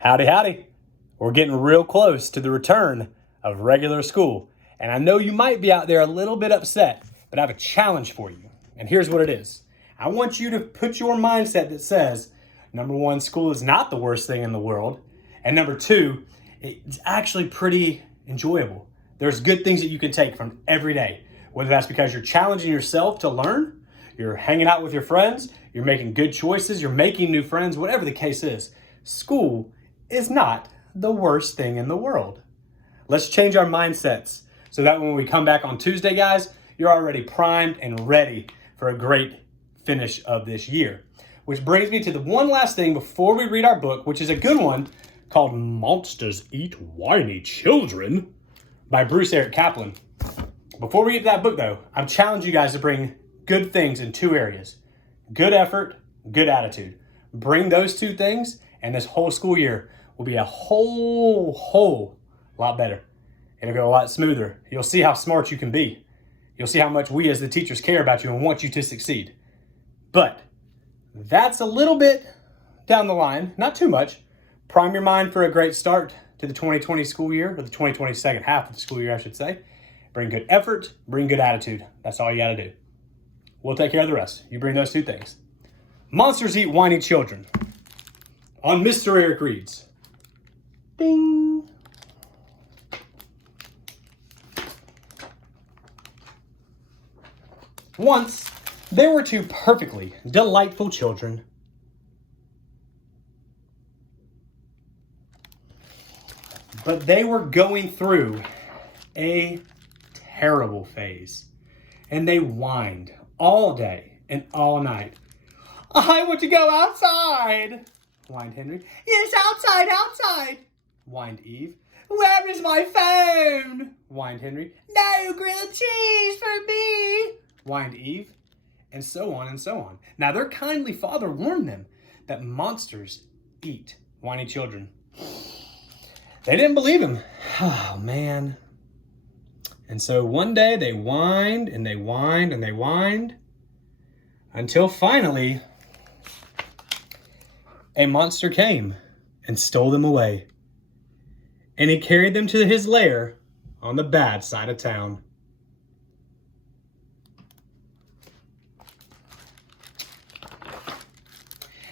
Howdy, howdy. We're getting real close to the return of regular school. And I know you might be out there a little bit upset, but I have a challenge for you. And here's what it is. I want you to put your mindset that says, number one, school is not the worst thing in the world. And number two, it's actually pretty enjoyable. There's good things that you can take from every day, whether that's because you're challenging yourself to learn, you're hanging out with your friends, you're making good choices, you're making new friends, whatever the case is. School is not the worst thing in the world. Let's change our mindsets so that when we come back on Tuesday, guys, you're already primed and ready for a great finish of this year. Which brings me to the one last thing before we read our book, which is a good one called Monsters Eat Whiny Children by Kaplan. Before we get to that book, though, I'm challenging you guys to bring good things in two areas. Good effort, good attitude. Bring those two things, and this whole school year will be a whole lot better. It'll go a lot smoother. You'll see how smart you can be. You'll see how much we as the teachers care about you and want you to succeed. But that's a little bit down the line, not too much. Prime your mind for a great start to the 2020 school year, or the 2020 second half of the school year, I should say. Bring good effort, bring good attitude. That's all you gotta do. We'll take care of the rest. You bring those two things. Monsters Eat Whiny Children on MrErikReads. Ding. Once, there were two perfectly delightful children. But they were going through a terrible phase. And they whined all day and all night. I want to go outside, whined Henry. Yes, outside, whined Eve. Where is my phone? Whined Henry. No grilled cheese for me, whined Eve. And so on and so on. Now their kindly father warned them that monsters eat whiny children. They didn't believe him. Oh, man. And so one day they whined and they whined and they whined until finally a monster came and stole them away. And he carried them to his lair on the bad side of town.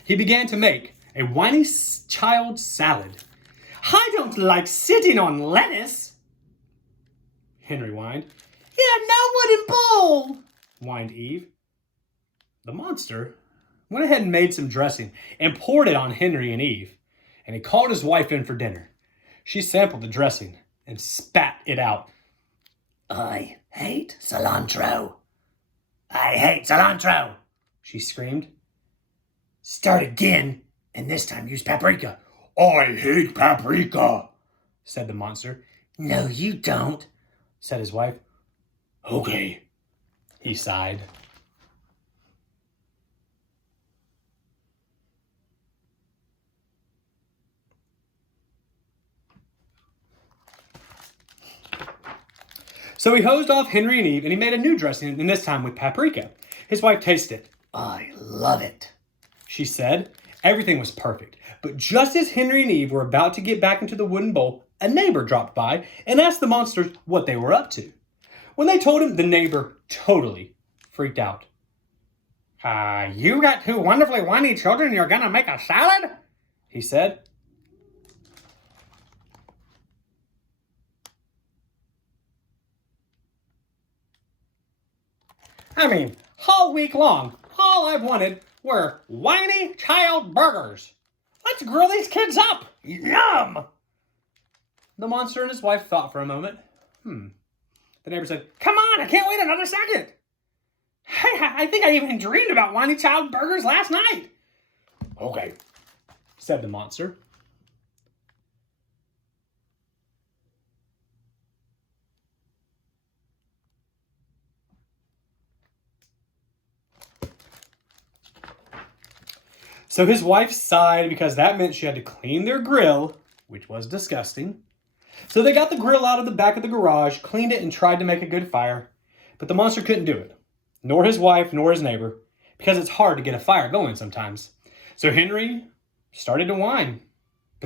He began to make a whiny child salad. I don't like sitting on lettuce, Henry whined. Yeah, no wooden bowl, whined Eve. The monster went ahead and made some dressing and poured it on Henry and Eve, and he called his wife in for dinner. She sampled the dressing and spat it out. I hate cilantro. I hate cilantro, she screamed. Start again, and this time use paprika. I hate paprika, said the monster. No, you don't, said his wife. Okay, he sighed. So he hosed off Henry and Eve, and he made a new dressing, and this time with paprika. His wife tasted it. I love it, she said. Everything was perfect. But just as Henry and Eve were about to get back into the wooden bowl, a neighbor dropped by and asked the monsters what they were up to. When they told him, the neighbor totally freaked out. You got two wonderfully whiny children and you're gonna make a salad? He said. I mean, all week long, all I've wanted were whiny child burgers. Let's grill these kids up. Yum! The monster and his wife thought for a moment. The neighbor said, come on, I can't wait another second. Hey, I think I even dreamed about whiny child burgers last night. Okay, said the monster. So his wife sighed because that meant she had to clean their grill, which was disgusting. So they got the grill out of the back of the garage, cleaned it, and tried to make a good fire. But the monster couldn't do it, nor his wife, nor his neighbor, because it's hard to get a fire going sometimes. So Henry started to whine.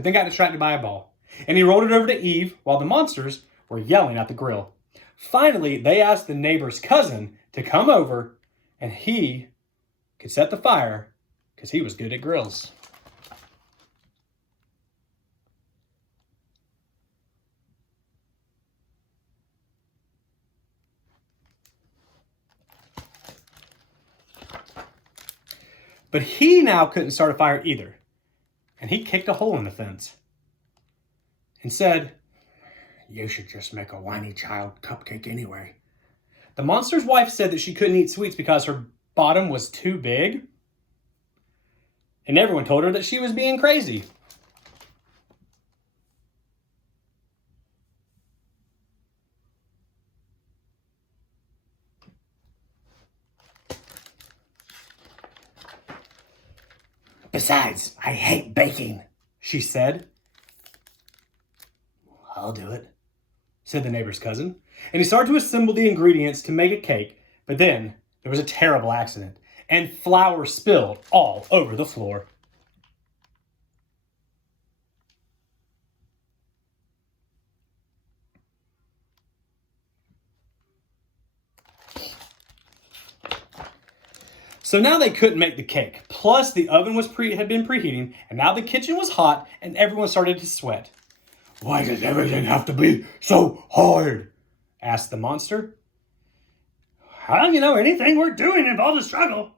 but then got distracted by a ball. And he rolled it over to Eve while the monsters were yelling at the grill. Finally, they asked the neighbor's cousin to come over and he could set the fire because he was good at grills. But he now couldn't start a fire either. And he kicked a hole in the fence and said, "You should just make a whiny child cupcake anyway." The monster's wife said that she couldn't eat sweets because her bottom was too big. And everyone told her that she was being crazy. "Besides, I hate baking," she said. "I'll do it," said the neighbor's cousin. And he started to assemble the ingredients to make a cake, but then there was a terrible accident, and flour spilled all over the floor. So now they couldn't make the cake. Plus, the oven had been preheating, and now the kitchen was hot, and everyone started to sweat. "Why does everything have to be so hard?" asked the monster. "Well, anything we're doing involves a struggle,"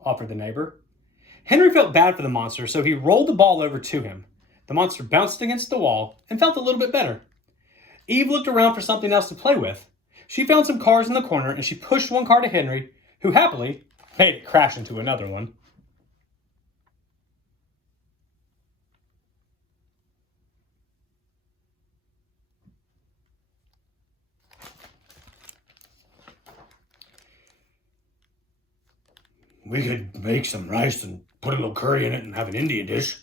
offered the neighbor. Henry felt bad for the monster, so he rolled the ball over to him. The monster bounced against the wall and felt a little bit better. Eve looked around for something else to play with. She found some cars in the corner, and she pushed one car to Henry, who happily made it crash into another one. "We could make some rice and put a little curry in it and have an Indian dish,"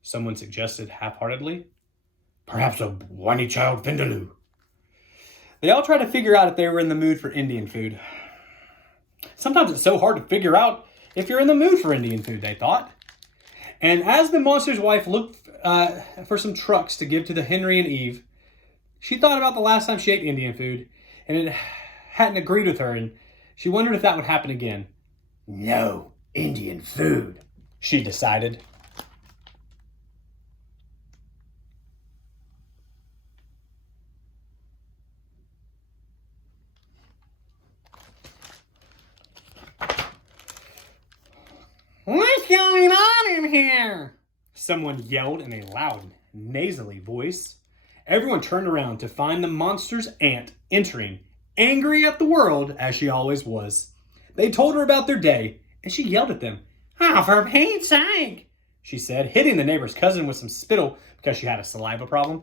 someone suggested half-heartedly. "Perhaps a whiny child vindaloo." They all tried to figure out if they were in the mood for Indian food. Sometimes it's so hard to figure out if you're in the mood for Indian food, they thought. And as the monster's wife looked for some trucks to give to the Henry and Eve, she thought about the last time she ate Indian food, and it hadn't agreed with her, and she wondered if that would happen again. "No Indian food," she decided. "What's going on in here?" someone yelled in a loud, nasally voice. Everyone turned around to find the monster's aunt entering, angry at the world as she always was. They told her about their day, and she yelled at them. "Oh, for Pete's sake," she said, hitting the neighbor's cousin with some spittle because she had a saliva problem.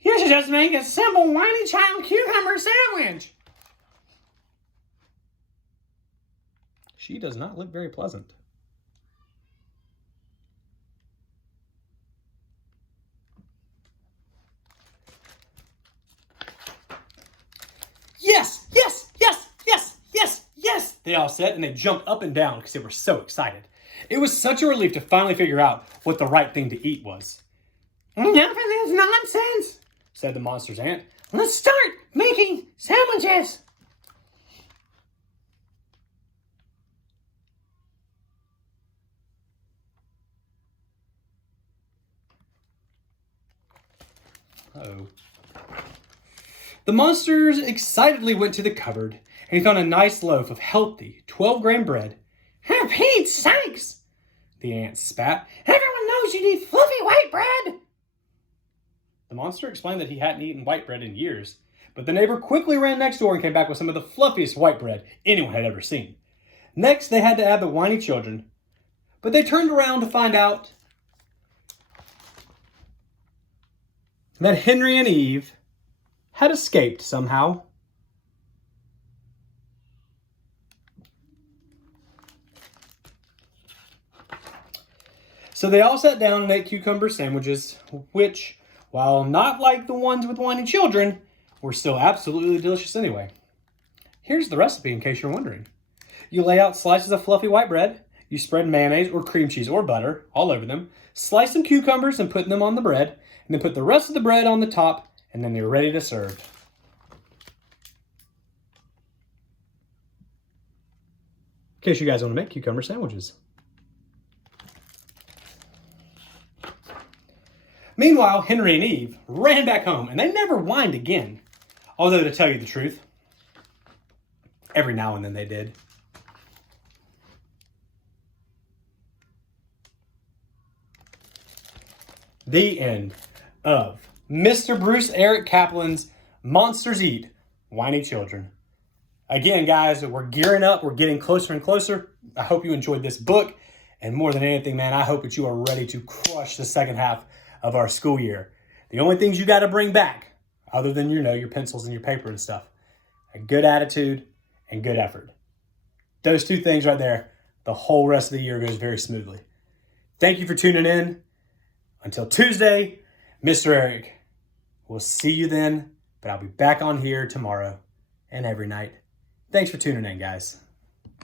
"You should just make a simple whiny child cucumber sandwich." She does not look very pleasant. "Yes, yes, yes, yes, yes, yes," they all said, and they jumped up and down because they were so excited. It was such a relief to finally figure out what the right thing to eat was. "Enough of this nonsense," said the monster's aunt. "Let's start making sandwiches." Uh-oh. The monsters excitedly went to the cupboard, and he found a nice loaf of healthy 12-grain bread. "For Pete's sakes," the aunt spat. "Everyone knows you need fluffy white bread." The monster explained that he hadn't eaten white bread in years, but the neighbor quickly ran next door and came back with some of the fluffiest white bread anyone had ever seen. Next, they had to add the whiny children, but they turned around to find out that Henry and Eve had escaped somehow. So they all sat down and ate cucumber sandwiches, which, while not like the ones with whiny children, were still absolutely delicious anyway. Here's the recipe in case you're wondering. You lay out slices of fluffy white bread, You spread mayonnaise or cream cheese or butter all over them. Slice some cucumbers and put them on the bread. And then put the rest of the bread on the top. And then they're ready to serve. In case you guys want to make cucumber sandwiches. Meanwhile, Henry and Eve ran back home, and they never whined again. Although, to tell you the truth, every now and then they did. The end of Mr. Bruce Eric Kaplan's Monsters Eat Whiny Children. Again, guys, we're gearing up. We're getting closer and closer. I hope you enjoyed this book. And more than anything, man, I hope that you are ready to crush the second half of our school year. The only things you got to bring back, other than, your pencils and your paper and stuff, a good attitude and good effort. Those two things right there, the whole rest of the year goes very smoothly. Thank you for tuning in. Until Tuesday, Mr. Eric. We'll see you then, but I'll be back on here tomorrow and every night. Thanks for tuning in, guys.